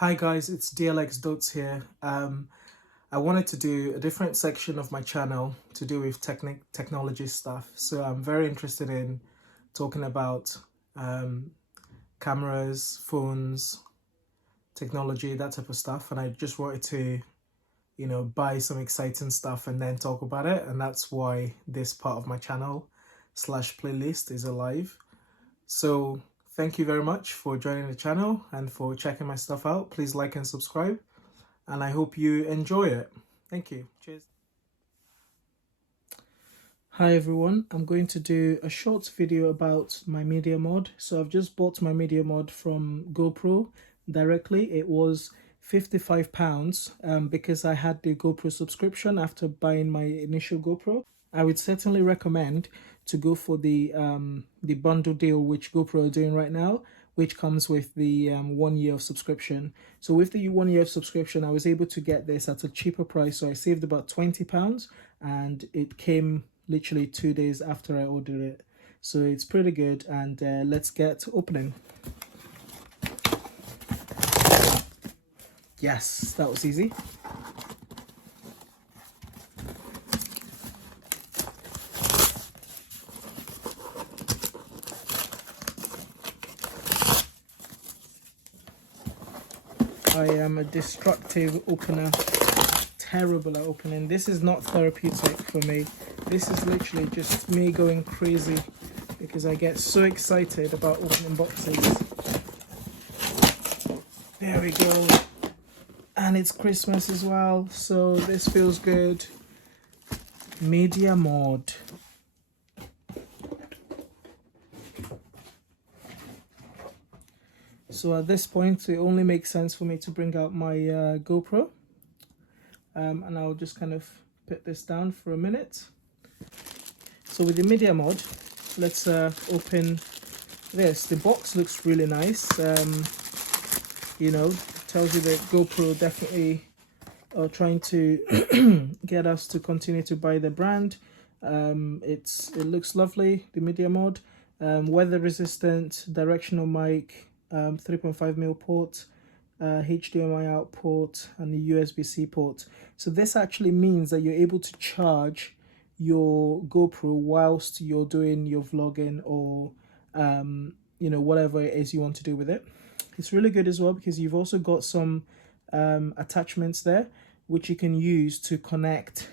Hi guys, it's DLX Dots here. I wanted to do a different section of my channel to do with technology stuff. So I'm very interested in talking about um, cameras, phones, technology, that type of stuff. And I just wanted to, buy some exciting stuff and then talk about it. And that's why this part of my channel slash playlist is alive. So thank you very much for joining the channel and for checking my stuff out. Please like and subscribe, and I hope you enjoy it. Thank you. Cheers. Hi everyone, I'm going to do a short video about my media mod. So I've just bought my media mod from GoPro directly. It was £55 because I had the GoPro subscription after buying my initial GoPro. I would certainly recommend to go for the bundle deal which GoPro are doing right now, which comes with the 1 year of subscription. So with the 1 year of subscription, I was able to get this at a cheaper price. So I saved about £20 and it came literally 2 days after I ordered it. So it's pretty good, and let's get opening. Yes, that was easy. I am a destructive opener, terrible at opening. This is not therapeutic for me. This is literally just me going crazy because I get so excited about opening boxes. There we go. And it's Christmas as well, so this feels good. Media mod. So at this point, it only makes sense for me to bring out my GoPro. And I'll just kind of put this down for a minute. So with the media mod, let's open this. The box looks really nice. Tells you that GoPro definitely are trying to get us to continue to buy the brand. It looks lovely, the media mod. Weather resistant, directional mic, 3.5mm port, HDMI out port, and the USB-C port. So this actually means that you're able to charge your GoPro whilst you're doing your vlogging or whatever it is you want to do with it. It's really good as well because you've also got some attachments there which you can use to connect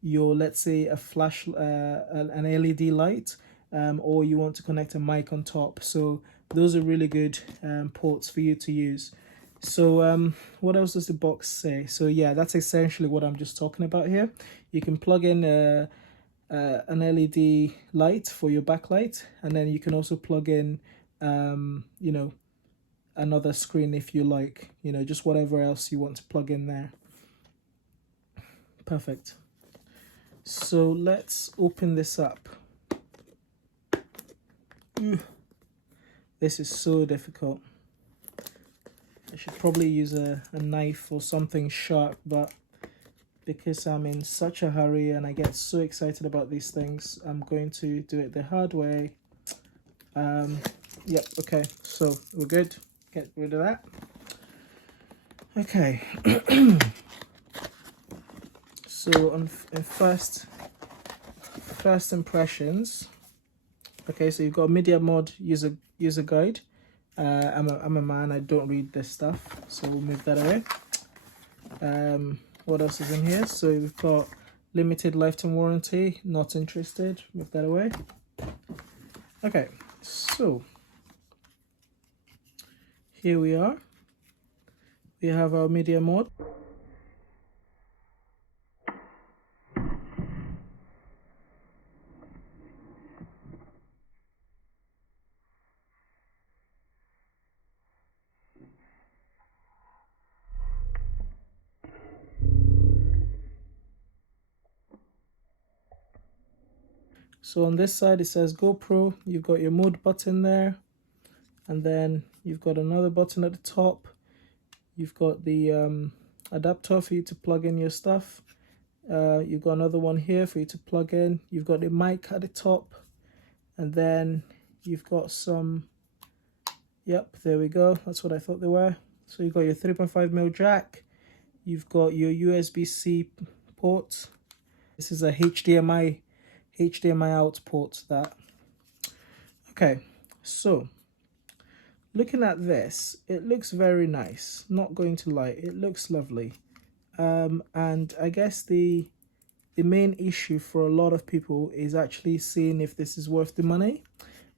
your, let's say, a flash, an LED light, or you want to connect a mic on top. So those are really good ports for you to use. So what else does the box say? So yeah, that's essentially what I'm just talking about here. You can plug in an LED light for your backlight, and then you can also plug in another screen if you like, just whatever else you want to plug in there. Perfect. So let's open this up. This is so difficult. I should probably use a knife or something sharp, but because I'm in such a hurry and I get so excited about these things, I'm going to do it the hard way. Yep, okay, so we're good. Get rid of that. Okay. So on first impressions. Okay, so you've got media mod user guide. I'm a man, I don't read this stuff, so we'll move that away. What else is in here? So we've got limited lifetime warranty, not interested, move that away. Okay, so here we are. We have our media mod. So on this side it says GoPro, you've got your mode button there, and then you've got another button at the top. You've got the adapter for you to plug in your stuff. You've got another one here for you to plug in. You've got the mic at the top, and then you've got some, yep, there we go, that's what I thought they were. So you've got your 3.5mm jack, you've got your USB-C port. This is a HDMI out port. That okay. So looking at this, it looks very nice. Not going to lie, it looks lovely. And I guess the main issue for a lot of people is actually seeing if this is worth the money.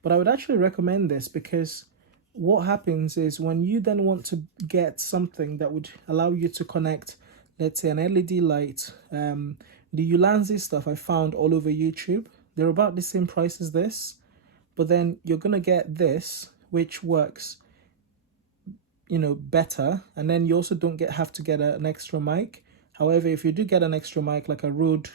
But I would actually recommend this, because what happens is when you then want to get something that would allow you to connect, let's say, an LED light, the Ulanzi stuff I found all over YouTube, they're about the same price as this, but then you're gonna get this, which works, you know, better, and then you also don't have to get an extra mic. However, if you do get an extra mic, like a Rode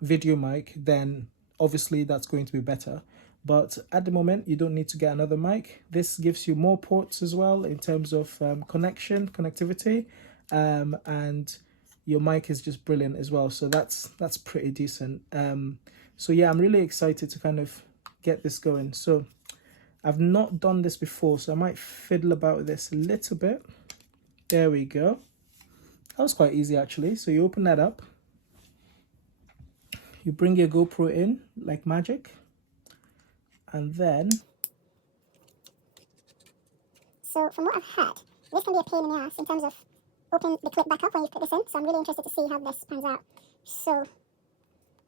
video mic, then obviously that's going to be better. But at the moment, you don't need to get another mic. This gives you more ports as well in terms of connectivity, and your mic is just brilliant as well. So that's pretty decent. So yeah, I'm really excited to kind of get this going. So I've not done this before, so I might fiddle about with this a little bit. There we go. That was quite easy actually. So you open that up, you bring your GoPro in like magic, and then... So from what I've heard, this can be a pain in the ass in terms of opening the clip back up when you put this in. So I'm really interested to see how this pans out. So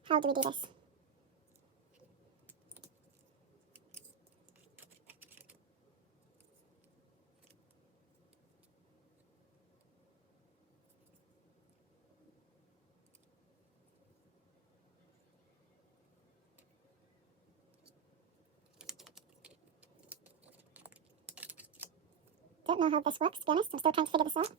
how do we do this? Don't know how this works, to be honest. I'm still trying to figure this out.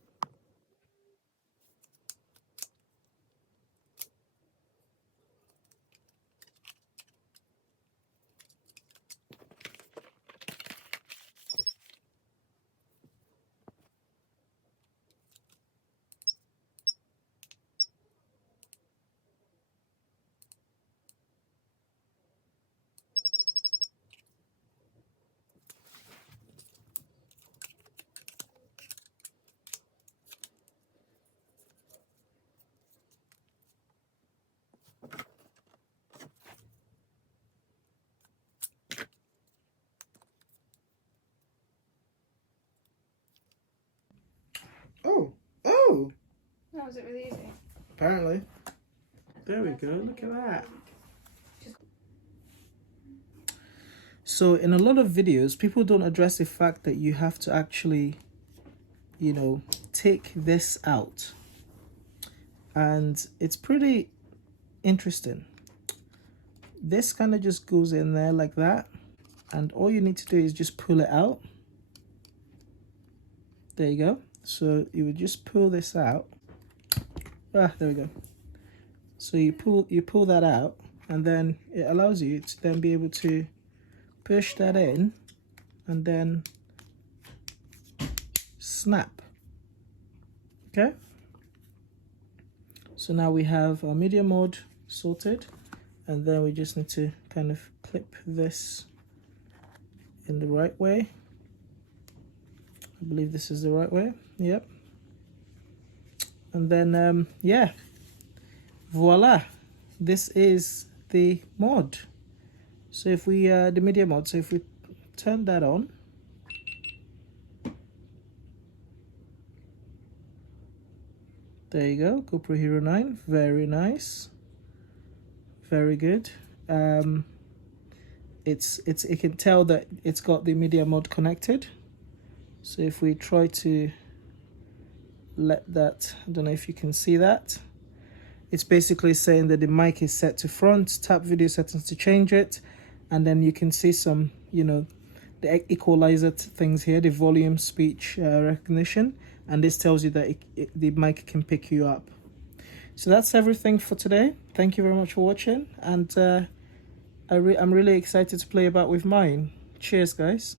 Oh! That was it really easy. Apparently. There we go, look at that. So in a lot of videos, people don't address the fact that you have to actually, you know, take this out. And it's pretty interesting. This kind of just goes in there like that. And all you need to do is just pull it out. There you go. So you would just pull this out. There we go. So you pull that out, and then it allows you to then be able to push that in and then snap. Okay, so now we have our media mode sorted, and then we just need to kind of clip this in the right way. I believe this is the right way. Yep. And then yeah, voila, this is the mod. So if we the media mod, so if we turn that on, there you go, GoPro Hero 9, very nice, very good. It can tell that it's got the media mod connected. So if we try to let that, I don't know if you can see that, it's basically saying that the mic is set to front. Tap video settings to change it, and then you can see some, you know, the equalizer things here, the volume, speech recognition, and this tells you that the mic can pick you up. So that's everything for today. Thank you very much for watching, and I'm really excited to play about with mine. Cheers, guys.